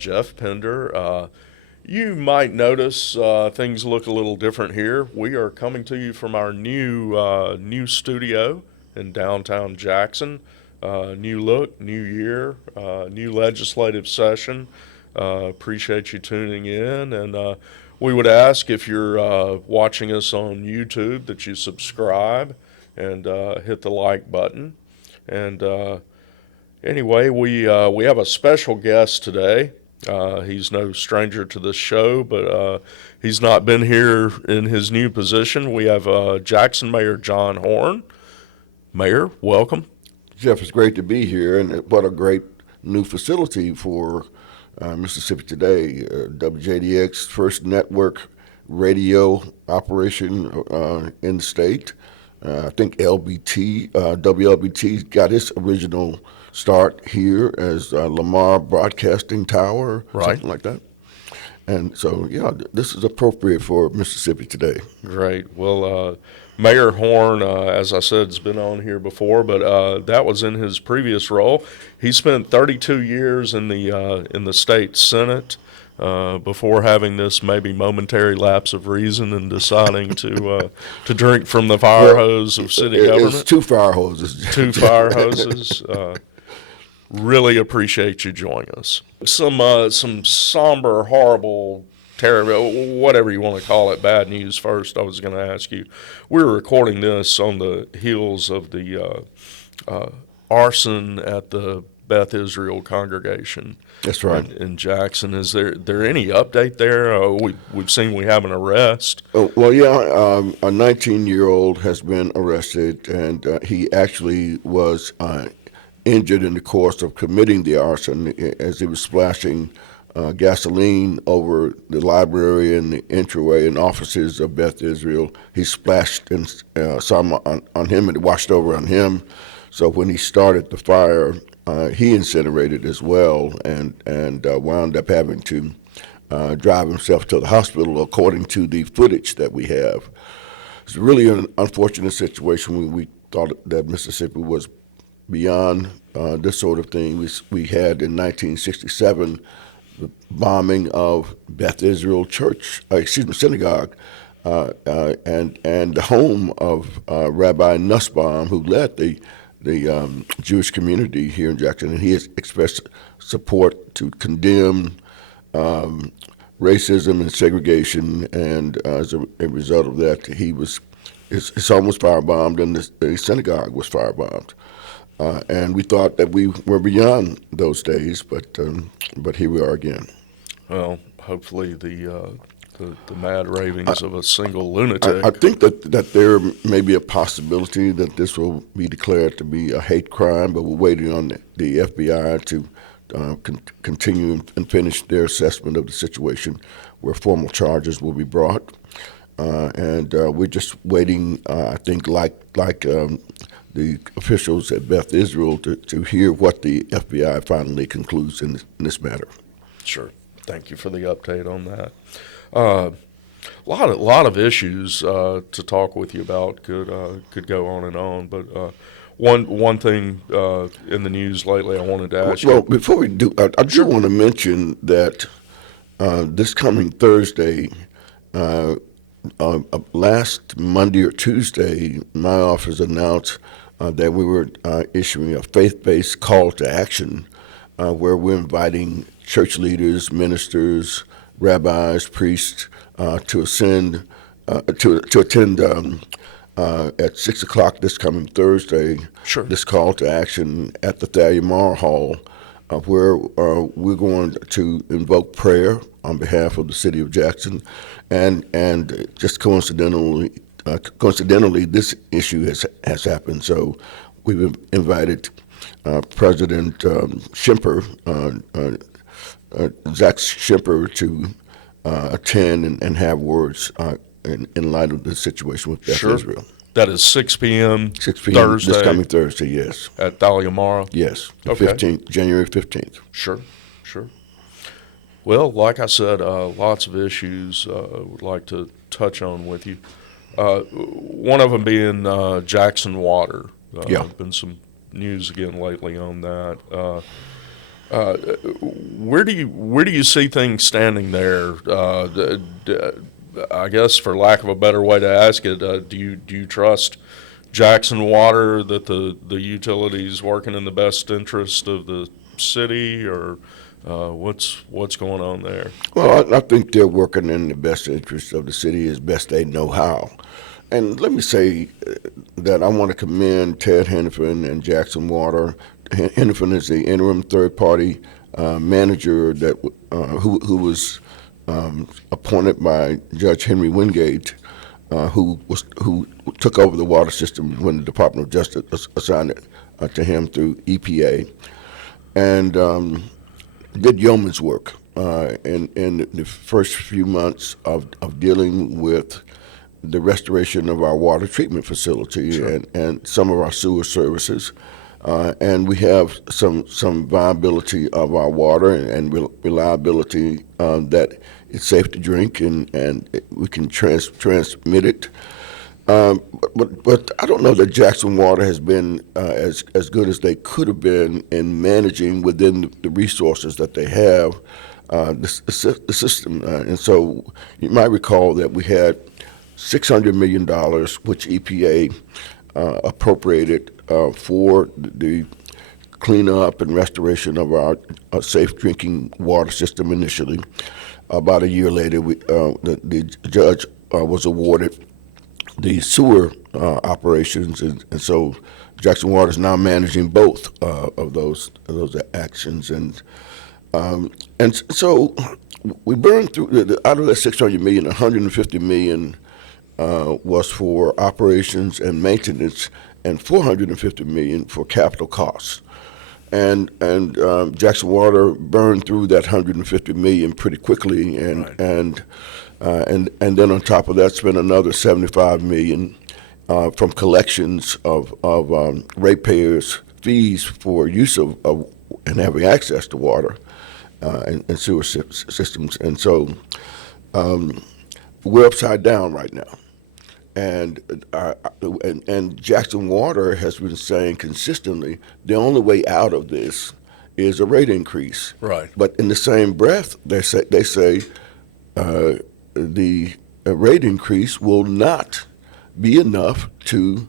Jeff Pender. You might notice things look a little different here. We are coming to you from our new studio in downtown Jackson. New look, new year, new legislative session. Appreciate you tuning in, and we would ask if you're watching us on YouTube that you subscribe and hit the like button. And anyway, we have a special guest today. He's no stranger to this show, but he's not been here in his new position. We have Jackson Mayor John Horhn. Mayor, welcome. Jeff, it's great to be here, and what a great new facility for Mississippi Today. WJDX, first network radio operation in the state. I think WLBT got its original start here as Lamar Broadcasting Tower, Right. Something like that. And so, yeah, this is appropriate for Mississippi Today. Great. Well, Mayor Horhn, as I said, has been on here before, but that was in his previous role. He spent 32 years in the state Senate before having this maybe momentary lapse of reason and deciding to drink from the fire hose of city government. It's two fire hoses. Two fire hoses. Really appreciate you joining us. Some somber, horrible, terrible, whatever you want to call it, bad news first. I was going to ask you. We were recording this on the heels of the arson at the Beth Israel Congregation. That's right. In Jackson. Is there any update there? We've seen we have an arrest. Oh, well, yeah, a 19-year-old has been arrested, and he actually was injured in the course of committing the arson as he was splashing gasoline over the library and the entryway and offices of Beth Israel. He splashed some on him, and it washed over on him. So when he started the fire, he incinerated as well, and wound up having to drive himself to the hospital, according to the footage that we have. It's really an unfortunate situation when we thought that Mississippi was beyond this sort of thing. We had in 1967 the bombing of Beth Israel Synagogue, and the home of Rabbi Nussbaum, who led the Jewish community here in Jackson, and he has expressed support to condemn racism and segregation, and as a result of that, his home was firebombed and the synagogue was firebombed. And we thought that we were beyond those days, but here we are again. Well, hopefully the mad ravings of a single lunatic. I think that there may be a possibility that this will be declared to be a hate crime, but we're waiting on the FBI to continue and finish their assessment of the situation, where formal charges will be brought. And we're just waiting, I think, like the officials at Beth Israel to hear what the FBI finally concludes in this matter. Sure. Thank you for the update on that. A lot of issues to talk with you about. Could go on, but one thing in the news lately I wanted to ask you. Well, before we do, I do want to mention that this coming Thursday, last Monday or Tuesday, my office announced that we were issuing a faith-based call to action, where we're inviting church leaders, ministers, rabbis, priests to attend at 6 o'clock this coming Thursday. Sure. This call to action at the Thalia Marr Hall, where we're going to invoke prayer on behalf of the city of Jackson, and just coincidentally, this issue has happened. So we've invited President Schimper, Zach Schimper, to attend and have words in light of the situation with Beth Sure. Israel. That is 6 p.m. 6 p.m. Thursday. This coming Thursday, yes. At Thalia Marr. Yes, the Okay. 15th, January 15th. Sure. Well, like I said, lots of issues would like to touch on with you. One of them being Jackson Water. Yeah. Been some news again lately on that. Where do you see things standing there? I guess, for lack of a better way to ask it, do you trust Jackson Water that the utility's working in the best interest of the city, or what's going on there? Well, I think they're working in the best interest of the city as best they know how. And let me say that I want to commend Ted Hennepin and Jackson Water. Hennepin is the interim third-party manager that who was appointed by Judge Henry Wingate, who took over the water system when the Department of Justice assigned it to him through EPA, and did yeoman's work in the first few months of dealing with the restoration of our water treatment facility. Sure. and some of our sewer services. And we have some viability of our water and reliability that it's safe to drink and we can transmit it. But I don't know that Jackson Water has been as good as they could have been in managing within the resources that they have the system. And so you might recall that we had $600 million, which EPA appropriated for the cleanup and restoration of our safe drinking water system initially. About a year later, the judge was awarded the sewer operations, and so Jackson Water is now managing both of those actions, and so we burned through out of that 600 million, 150 million was for operations and maintenance, and 450 million for capital costs. And Jackson Water burned through that 150 million pretty quickly, and right. and then on top of that, spent another 75 million from collections of ratepayers' fees for use of and having access to water and sewer systems. And so we're upside down right now. And Jackson Water has been saying consistently the only way out of this is a rate increase. Right. But in the same breath, they say the rate increase will not be enough to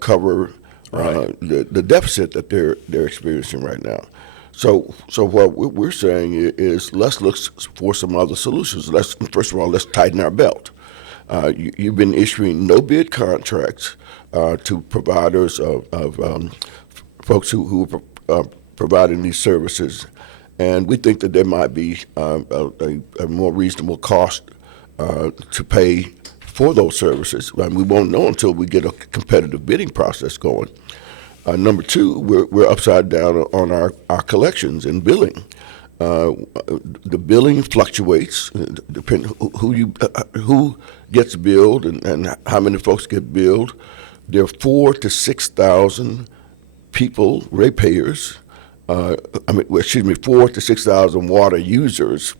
cover the deficit that they're experiencing right now. So what we're saying is let's look for some other solutions. First of all, let's tighten our belt. You've been issuing no bid contracts to providers of folks who are providing these services, and we think that there might be a more reasonable cost to pay for those services. And we won't know until we get a competitive bidding process going. Number two, we're upside down on our collections and billing. The billing fluctuates depending who gets billed and how many folks get billed. There are 4,000 to 6,000 people, ratepayers. 4,000 to 6,000 water users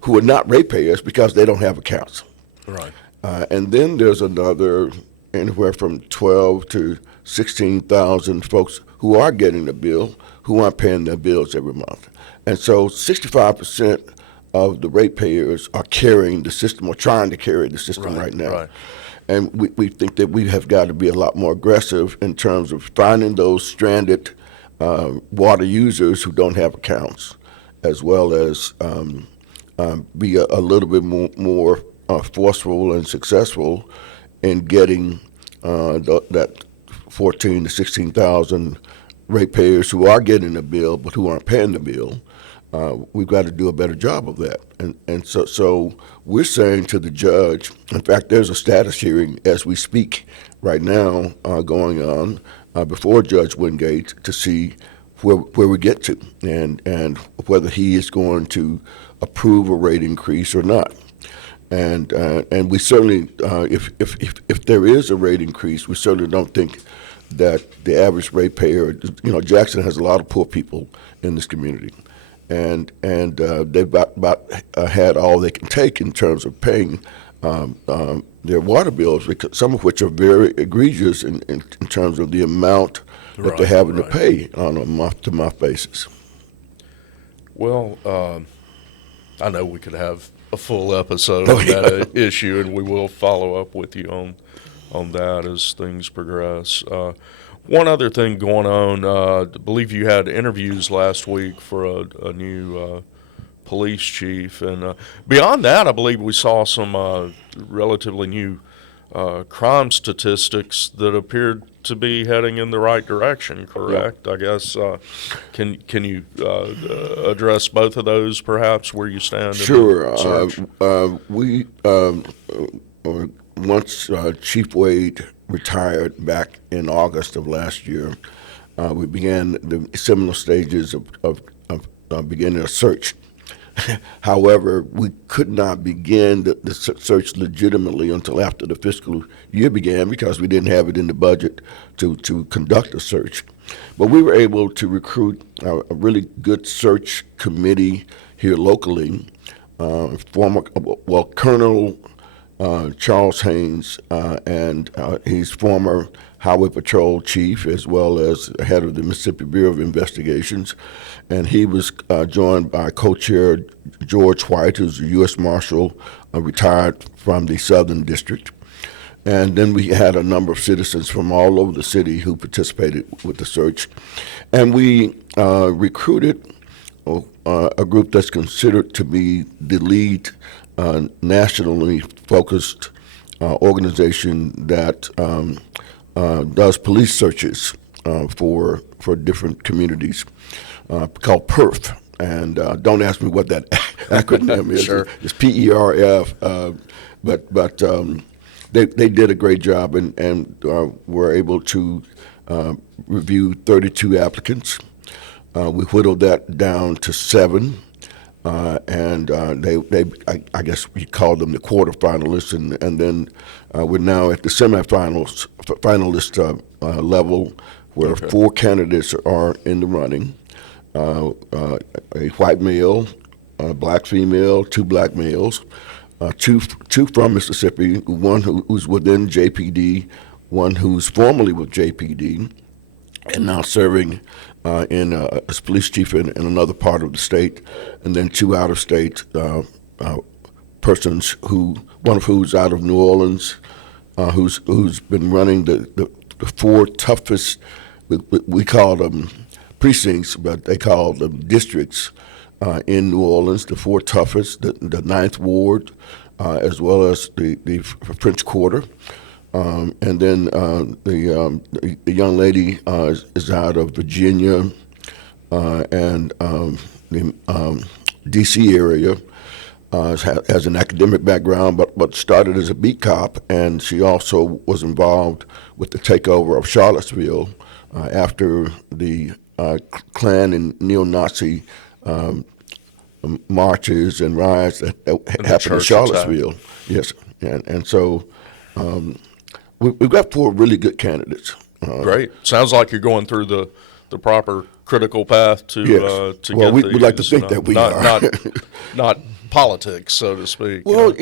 who are not ratepayers because they don't have accounts. Right. And then there's another anywhere from 12 to 16,000 folks who are getting the bill who aren't paying their bills every month. And so 65% of the ratepayers are carrying the system or trying to carry the system right now. Right. And we think that we have got to be a lot more aggressive in terms of finding those stranded water users who don't have accounts, as well as be a little bit more forceful and successful in getting that 14 to 16,000 ratepayers who are getting the bill but who aren't paying the bill. We've got to do a better job of that. And so we're saying to the judge, in fact, there's a status hearing as we speak right now going on before Judge Wingate to see where we get to and whether he is going to approve a rate increase or not. And we certainly, if there is a rate increase, we certainly don't think that the average ratepayer, Jackson has a lot of poor people in this community, and they've about had all they can take in terms of paying their water bills, some of which are very egregious in terms of the amount that they're having to pay on a month-to-month basis. Well, I know we could have a full episode Oh, on yeah. that issue, and we will follow up with you on that as things progress. One other thing going on, I believe you had interviews last week for a new police chief, and beyond that, I believe we saw some relatively new crime statistics that appeared to be heading in the right direction. Correct? I guess. Can you address both of those, perhaps, where you stand in Sure. the search? We once Chief Wade retired back in August of last year, we began the similar stages of beginning a search. However, we could not begin the search legitimately until after the fiscal year began because we didn't have it in the budget to conduct a search. But we were able to recruit a really good search committee here locally. Colonel Charles Haynes, and he's former Highway Patrol chief as well as head of the Mississippi Bureau of Investigations. And he was joined by co-chair George White, who's a U.S. Marshal, retired from the Southern District. And then we had a number of citizens from all over the city who participated with the search. And we recruited a group that's considered to be the lead nationally focused organization that does police searches for different communities, called PERF. And don't ask me what that acronym is. Sure. It's PERF. But they did a great job and were able to review 32 applicants. We whittled that down to 7. And I guess we called them the quarterfinalists, and then we're now at the semifinals, finalist level, where Okay. 4 candidates are in the running: a white male, a black female, 2 black males, two from Mississippi, one who's within JPD, one who's formerly with JPD, and now serving as police chief in another part of the state, and then 2 out-of-state persons, one of who's out of New Orleans, who's been running the 4 toughest, we call them precincts, but they call them districts in New Orleans, the 4 toughest, the Ninth Ward, as well as the French Quarter. And then the young lady is out of Virginia and the D.C. area. Has an academic background, but started as a beat cop, and she also was involved with the takeover of Charlottesville after the Klan and neo-Nazi marches and riots that happened in Charlottesville. Attack. Yes, and so. We've got 4 really good candidates. Great. Sounds like you're going through the proper critical path to Yes. to Well, get we like to these, think that we not, are. not politics, so to speak. Well,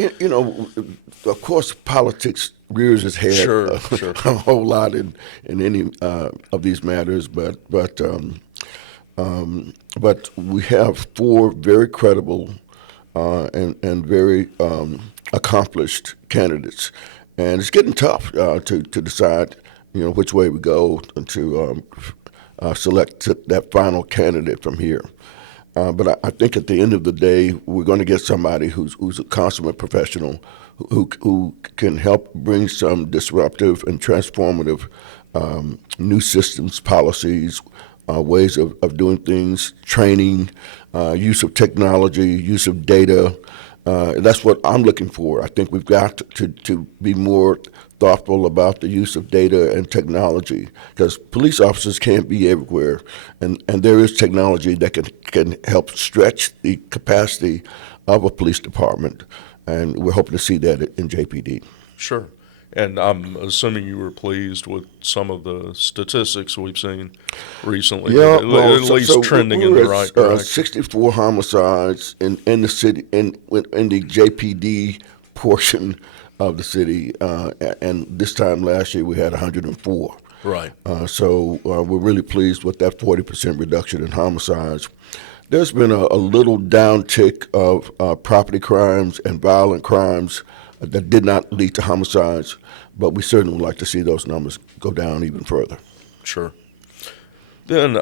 of course, politics rears its head Sure. a whole lot in any of these matters, but we have 4 very credible and very accomplished candidates. And it's getting tough to decide, which way we go to select that final candidate from here. But I think at the end of the day, we're going to get somebody who's a consummate professional, who can help bring some disruptive and transformative new systems, policies, ways of doing things, training, use of technology, use of data. That's what I'm looking for. I think we've got to be more thoughtful about the use of data and technology, because police officers can't be everywhere, and there is technology that can help stretch the capacity of a police department, and we're hoping to see that in JPD. Sure. And I'm assuming you were pleased with some of the statistics we've seen recently. Yeah, at well, least trending in the right direction. 64 homicides in the city, in the JPD portion of the city, and this time last year we had 104. Right. So we're really pleased with that 40% reduction in homicides. There's been a little downtick of property crimes and violent crimes that did not lead to homicides, but we certainly would like to see those numbers go down even further. Sure. Then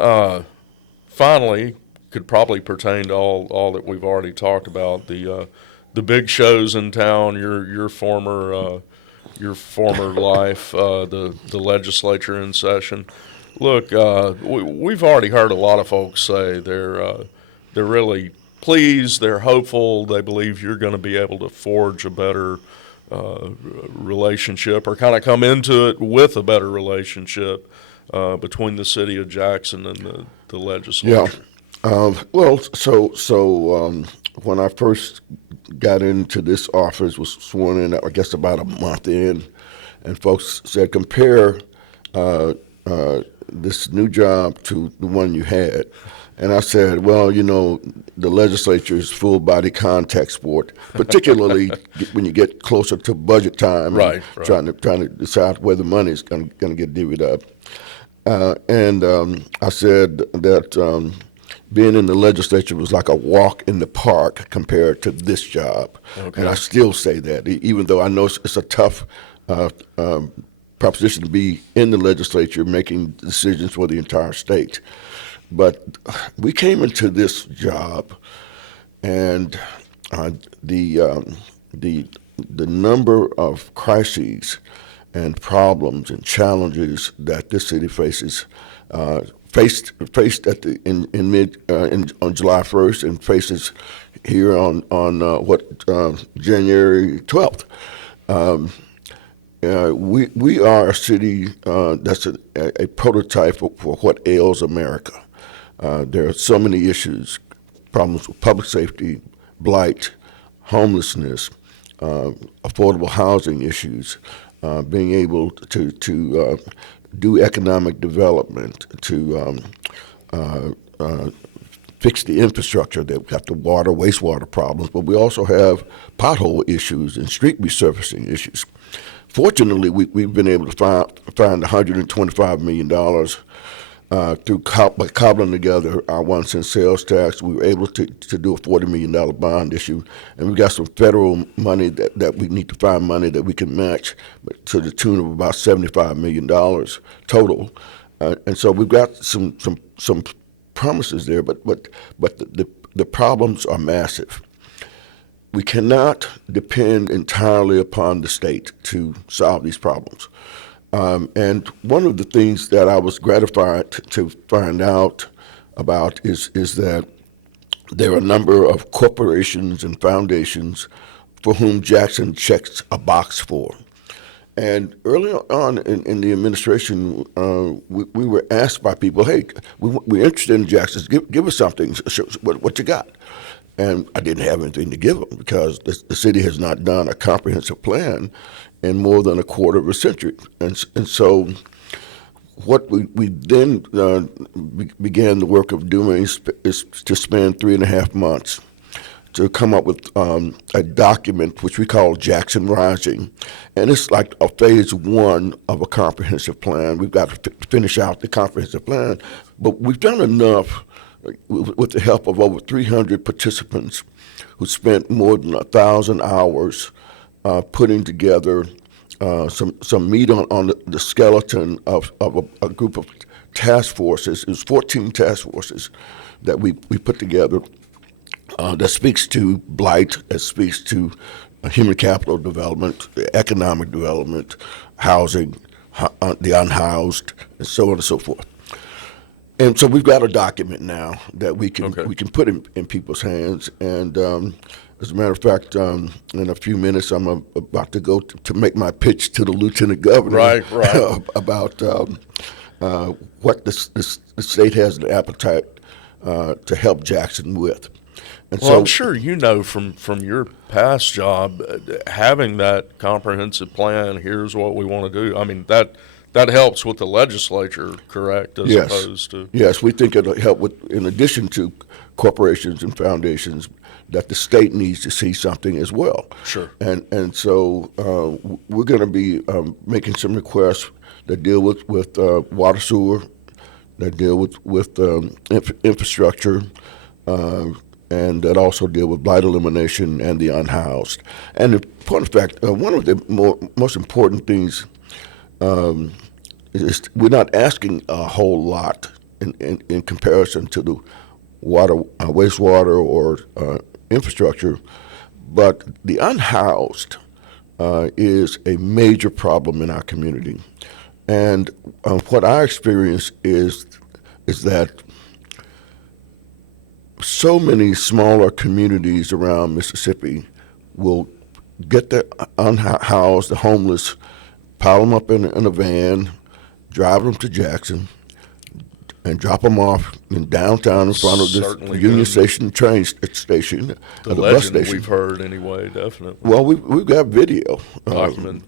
finally, could probably pertain to all that we've already talked about, the big shows in town, your former life, the legislature in session. Look, we've already heard a lot of folks say they're really pleased, they're hopeful, they believe you're going to be able to forge a better relationship, or kind of come into it with a better relationship between the city of Jackson and the legislature. When I first got into this office, was sworn in, I guess, about a month in, and folks said, compare this new job to the one you had. And I said, well, the legislature is full-body contact sport, particularly when you get closer to budget time, Right. trying to decide where the money is going to get divvied up. I said that being in the legislature was like a walk in the park compared to this job. Okay. And I still say that, even though I know it's a tough proposition to be in the legislature making decisions for the entire state. But we came into this job, and the number of crises and problems and challenges that this city faced at on July 1st and faces here on January 12th. We are a city that's a prototype for what ails America. There are so many issues, problems with public safety, blight, homelessness, affordable housing issues, being able to do economic development, to fix the infrastructure. They've got the water, wastewater problems, but we also have pothole issues and street resurfacing issues. Fortunately, we've been able to find $125 million through cobbling together our 1 cent sales tax. We were able to do a $40 million bond issue, and we've got some federal money that we need to find money that we can match to the tune of about $75 million total. And so we've got some promises there, but the problems are massive. We cannot depend entirely upon the state to solve these problems. And one of the things that I was gratified to find out about is that there are a number of corporations and foundations for whom Jackson checks a box for. And early on in the administration, we were asked by people, hey, we're interested in Jackson. Give us something. What you got? And I didn't have anything to give them because the city has not done a comprehensive plan in more than a quarter of a century. And so what we then began the work of doing is to spend 3.5 months to come up with a document which we call Jackson Rising. And it's like a phase one of a comprehensive plan. We've got to finish out the comprehensive plan, but we've done enough with the help of over 300 participants who spent more than 1,000 hours putting together some meat on the skeleton of a group of task forces. It was 14 task forces that we put together that speaks to blight, that speaks to human capital development, economic development, housing, the unhoused, and so on and so forth. And so we've got a document now that we can put in people's hands. And as a matter of fact, in a few minutes, I'm about to go to make my pitch to the lieutenant governor right. about what the state has an appetite to help Jackson with. And well, I'm sure you know from your past job, having that comprehensive plan, here's what we want to do. I mean, that helps with the legislature, correct, as opposed to? Yes, we think it'll help with, in addition to corporations and foundations, that the state needs to see something as well. Sure. And so we're going to be making some requests that deal with water, sewer, that deal with infrastructure, and that also deal with blight elimination and the unhoused. And in point of fact, one of the most important things is we're not asking a whole lot in comparison to the water, wastewater, or infrastructure, but the unhoused is a major problem in our community. And what I experience is that so many smaller communities around Mississippi will get the unhoused, the homeless, pile them up in a van, drive them to Jackson, and drop them off in downtown in front of the Certainly Union been Station train station, the the bus legend station. we've heard anyway, definitely. Well, we've got video Document.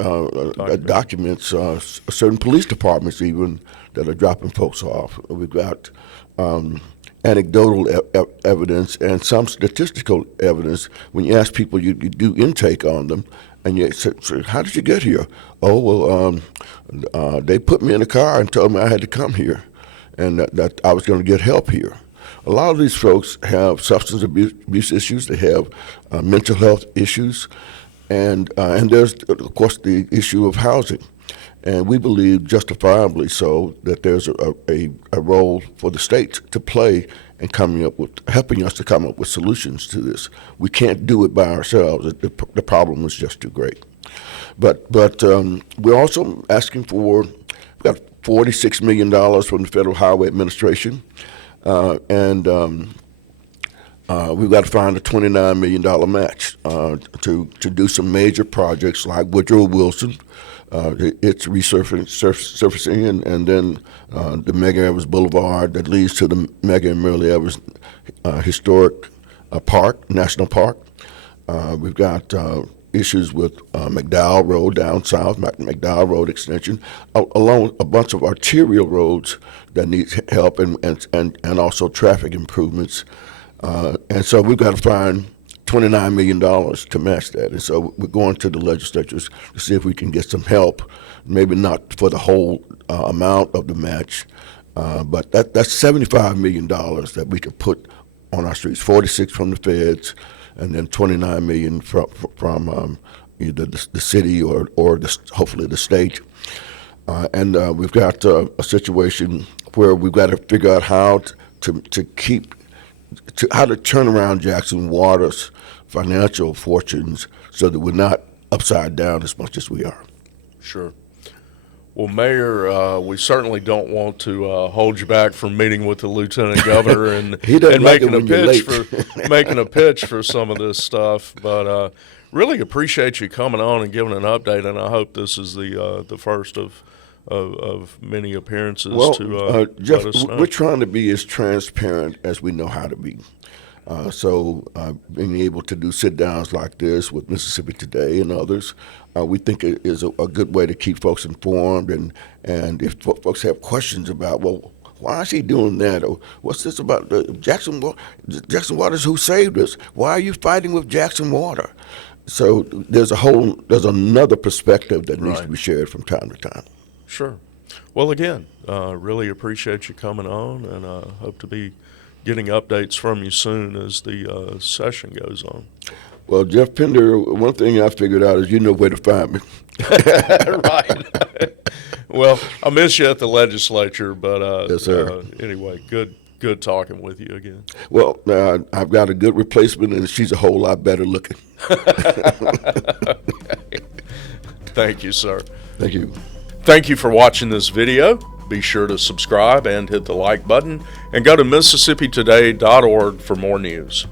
documents, certain police departments even that are dropping folks off. We've got anecdotal evidence and some statistical evidence. When you ask people, you do intake on them, and you say, so how did you get here? Oh, well, they put me in a car and told me I had to come here, and that I was going to get help here. A lot of these folks have substance abuse issues. They have mental health issues, and there's, of course, the issue of housing. And we believe, justifiably so, that there's a role for the state to play in helping us to come up with solutions to this. We can't do it by ourselves. The problem is just too great. But we're also asking for, we've got $46 million from the Federal Highway Administration, and we've got to find a $29 million match to do some major projects like Woodrow Wilson. It's resurfacing, and then the Medgar Evers Boulevard that leads to the Medgar and Myrtle Evers Historic National Park. We've got issues with McDowell Road down south, McDowell Road extension, along with a bunch of arterial roads that need help, and also traffic improvements. And so we've got to find $29 million to match that. And so we're going to the legislatures to see if we can get some help, maybe not for the whole amount of the match, but that's $75 million that we could put on our streets, 46 from the feds, and then 29 million from either the city or hopefully the state. And we've got a situation where we've got to figure out how how to turn around Jackson Water's financial fortunes so that we're not upside down as much as we are. Sure. Well, Mayor, we certainly don't want to hold you back from meeting with the Lieutenant Governor and making a pitch for some of this stuff. But really appreciate you coming on and giving an update. And I hope this is the first of many appearances. Well, Jeff, let us know. we're trying to be as transparent as we know how to be. So being able to do sit-downs like this with Mississippi Today and others, we think it is a good way to keep folks informed. And if folks have questions about, well, why is he doing that? Or what's this about Jackson Water's who saved us? Why are you fighting with Jackson Water? So there's another perspective that needs to be shared from time to time. Sure. Well, again, really appreciate you coming on, and hope to be getting updates from you soon as the session goes on. Well, Jeff Pender, one thing I figured out is you know where to find me. Right. Well, I miss you at the legislature, but yes, sir. Anyway, good talking with you again. Well, I've got a good replacement, and she's a whole lot better looking. Okay. Thank you, sir. Thank you. Thank you for watching this video. Be sure to subscribe and hit the like button, and go to MississippiToday.org for more news.